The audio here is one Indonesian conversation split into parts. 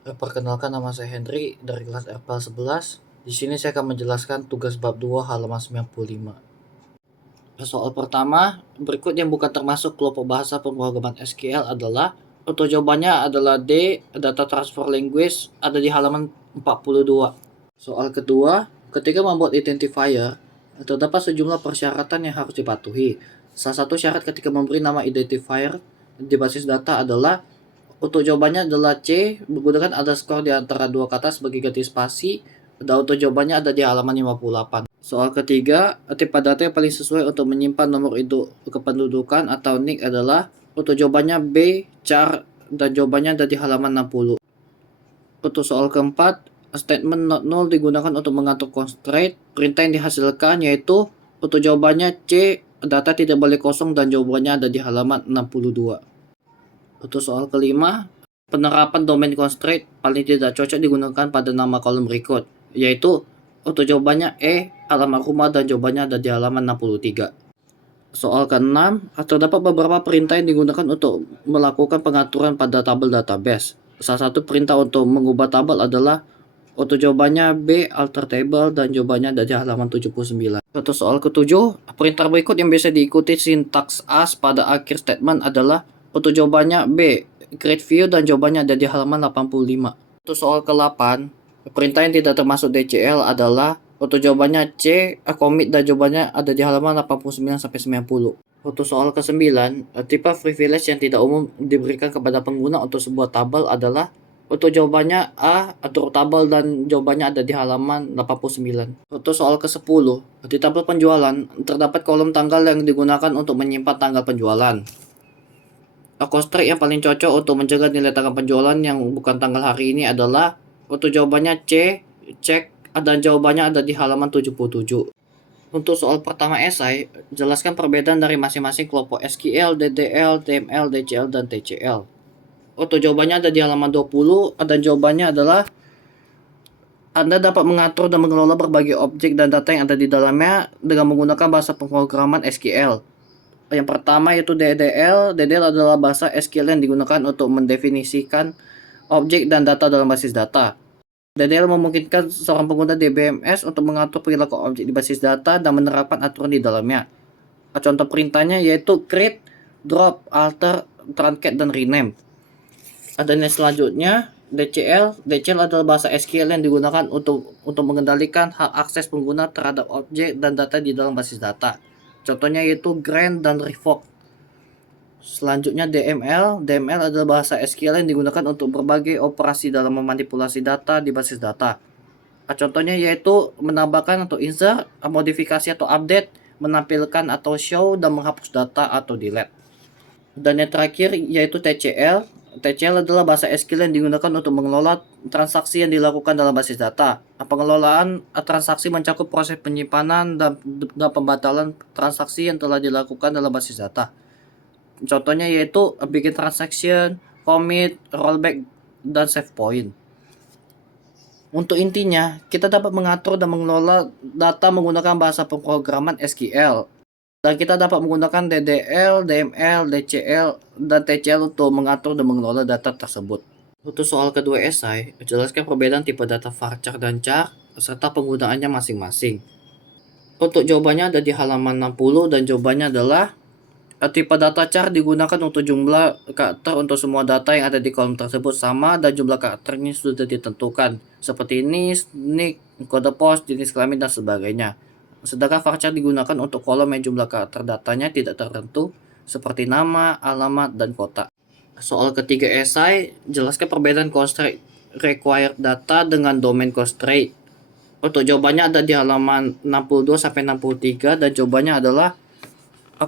Perkenalkan, nama saya Henry dari kelas RPL 11. Di sini saya akan menjelaskan tugas bab 2 halaman 95. Soal pertama, berikut yang bukan termasuk kelompok bahasa pemrograman SQL adalah, untuk jawabannya adalah D, data transfer language, ada di halaman 42. Soal kedua, ketika membuat identifier, terdapat sejumlah persyaratan yang harus dipatuhi. Salah satu syarat ketika memberi nama identifier di basis data adalah, untuk jawabannya adalah C, menggunakan underscore di antara dua kata sebagai ganti spasi, dan untuk jawabannya ada di halaman 58. Soal ketiga, tipe data yang paling sesuai untuk menyimpan nomor induk kependudukan atau NIK adalah, untuk jawabannya B, char, dan jawabannya ada di halaman 60. Untuk soal keempat, statement not null digunakan untuk mengatur constraint. Perintah yang dihasilkan yaitu, untuk jawabannya C, data tidak boleh kosong, dan jawabannya ada di halaman 62. Untuk soal kelima, penerapan domain constraint paling tidak cocok digunakan pada nama kolom berikut, yaitu untuk jawabannya E, alamat rumah, dan jawabannya ada di halaman 63. Soal ke-6, terdapat beberapa perintah yang digunakan untuk melakukan pengaturan pada tabel database. Salah satu perintah untuk mengubah tabel adalah, untuk jawabannya B, alter table, dan jawabannya ada di halaman 79. Untuk soal ke-7, perintah berikut yang biasa diikuti sintaks as pada akhir statement adalah, untuk jawabannya B, create view, dan jawabannya ada di halaman 85. Untuk soal ke-8, perintah yang tidak termasuk DCL adalah, untuk jawabannya C, commit, dan jawabannya ada di halaman 89-90. Untuk soal ke-9, tipe privilege yang tidak umum diberikan kepada pengguna untuk sebuah tabel adalah, untuk jawabannya A, atur tabel, dan jawabannya ada di halaman 89. Untuk soal ke-10, di tabel penjualan terdapat kolom tanggal yang digunakan untuk menyimpan tanggal penjualan. Constraint yang paling cocok untuk menjaga nilai tanggal penjualan yang bukan tanggal hari ini adalah, untuk jawabannya C, cek, dan jawabannya ada di halaman 77. Untuk soal pertama esai, jelaskan perbedaan dari masing-masing kelompok SQL, DDL, TML, DCL, dan TCL. Untuk jawabannya ada di halaman 20, dan jawabannya adalah, Anda dapat mengatur dan mengelola berbagai objek dan data yang ada di dalamnya dengan menggunakan bahasa pemrograman SQL. Yang pertama yaitu DDL. DDL adalah bahasa SQL yang digunakan untuk mendefinisikan objek dan data dalam basis data. DDL memungkinkan seorang pengguna DBMS untuk mengatur perilaku objek di basis data dan menerapkan aturan di dalamnya. Contoh perintahnya yaitu create, drop, alter, truncate, dan rename. Dan yang selanjutnya DCL. DCL adalah bahasa SQL yang digunakan untuk mengendalikan hak akses pengguna terhadap objek dan data di dalam basis data. Contohnya yaitu grant dan revoke. Selanjutnya DML. DML adalah bahasa SQL yang digunakan untuk berbagai operasi dalam memanipulasi data di basis data. Contohnya yaitu menambahkan atau insert, modifikasi atau update, menampilkan atau show, dan menghapus data atau delete. Dan yang terakhir yaitu TCL. TCL adalah bahasa SQL yang digunakan untuk mengelola transaksi yang dilakukan dalam basis data. Pengelolaan transaksi mencakup proses penyimpanan dan pembatalan transaksi yang telah dilakukan dalam basis data. Contohnya yaitu bikin transaction, commit, rollback, dan save point. Untuk intinya, kita dapat mengatur dan mengelola data menggunakan bahasa pemrograman SQL. Dan kita dapat menggunakan DDL, DML, DCL, dan TCL untuk mengatur dan mengelola data tersebut. Untuk soal kedua esai, jelaskan perbedaan tipe data varchar dan char, serta penggunaannya masing-masing. Untuk jawabannya ada di halaman 60, dan jawabannya adalah, tipe data char digunakan untuk jumlah karakter untuk semua data yang ada di kolom tersebut sama, dan jumlah karakternya sudah ditentukan, seperti nick, kode pos, jenis kelamin, dan sebagainya. Sedangkan varchar digunakan untuk kolom yang jumlah karakter datanya tidak tertentu, seperti nama, alamat, dan kota. Soal ketiga esai, jelaskan perbedaan constraint required data dengan domain constraint. Untuk jawabannya ada di halaman 62-63, dan jawabannya adalah,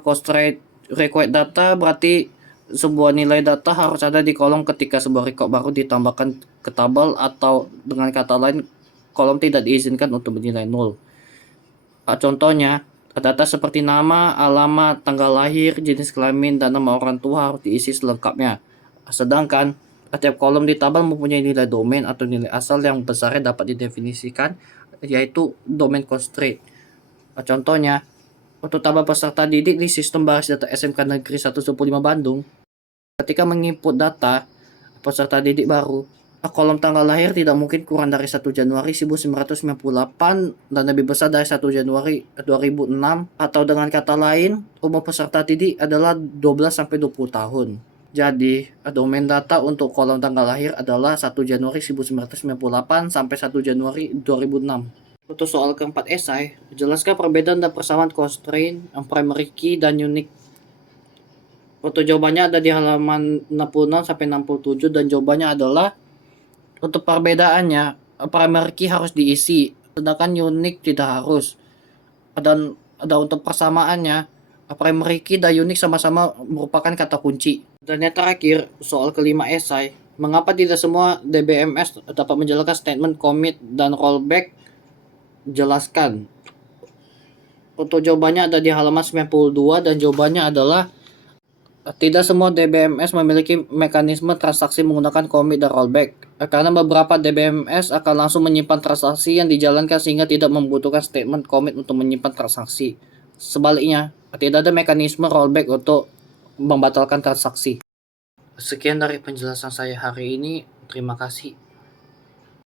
constraint required data berarti sebuah nilai data harus ada di kolom ketika sebuah record baru ditambahkan ke tabel, atau dengan kata lain, kolom tidak diizinkan untuk bernilai 0. Contohnya, data seperti nama, alamat, tanggal lahir, jenis kelamin, dan nama orang tua harus diisi selengkapnya. Sedangkan, setiap kolom di tabel mempunyai nilai domain atau nilai asal yang besarnya dapat didefinisikan, yaitu domain constraint. Contohnya, untuk tabel peserta didik di sistem basis data SMK Negeri 115 Bandung, ketika menginput data peserta didik baru, Kolom tanggal lahir tidak mungkin kurang dari 1 Januari 1998 dan lebih besar dari 1 Januari 2006, atau dengan kata lain, umur peserta didik adalah 12-20 tahun. Jadi, domain data untuk kolom tanggal lahir adalah 1 Januari 1998 sampai 1 Januari 2006. Untuk soal keempat esai, jelaskan perbedaan dan persamaan constraint, primary key, dan unique. Untuk jawabannya ada di halaman 66 sampai 67 dan jawabannya adalah untuk perbedaannya, primary key harus diisi, sedangkan unique tidak harus. Dan untuk persamaannya, primary key dan unique sama-sama merupakan kata kunci. Dan yang terakhir, soal kelima esai, mengapa tidak semua DBMS dapat menjalankan statement commit dan rollback? Jelaskan. Untuk jawabannya ada di halaman 92 dan jawabannya adalah tidak semua DBMS memiliki mekanisme transaksi menggunakan commit dan rollback, karena beberapa DBMS akan langsung menyimpan transaksi yang dijalankan sehingga tidak membutuhkan statement commit untuk menyimpan transaksi. Sebaliknya, tidak ada mekanisme rollback untuk membatalkan transaksi. Sekian dari penjelasan saya hari ini. Terima kasih.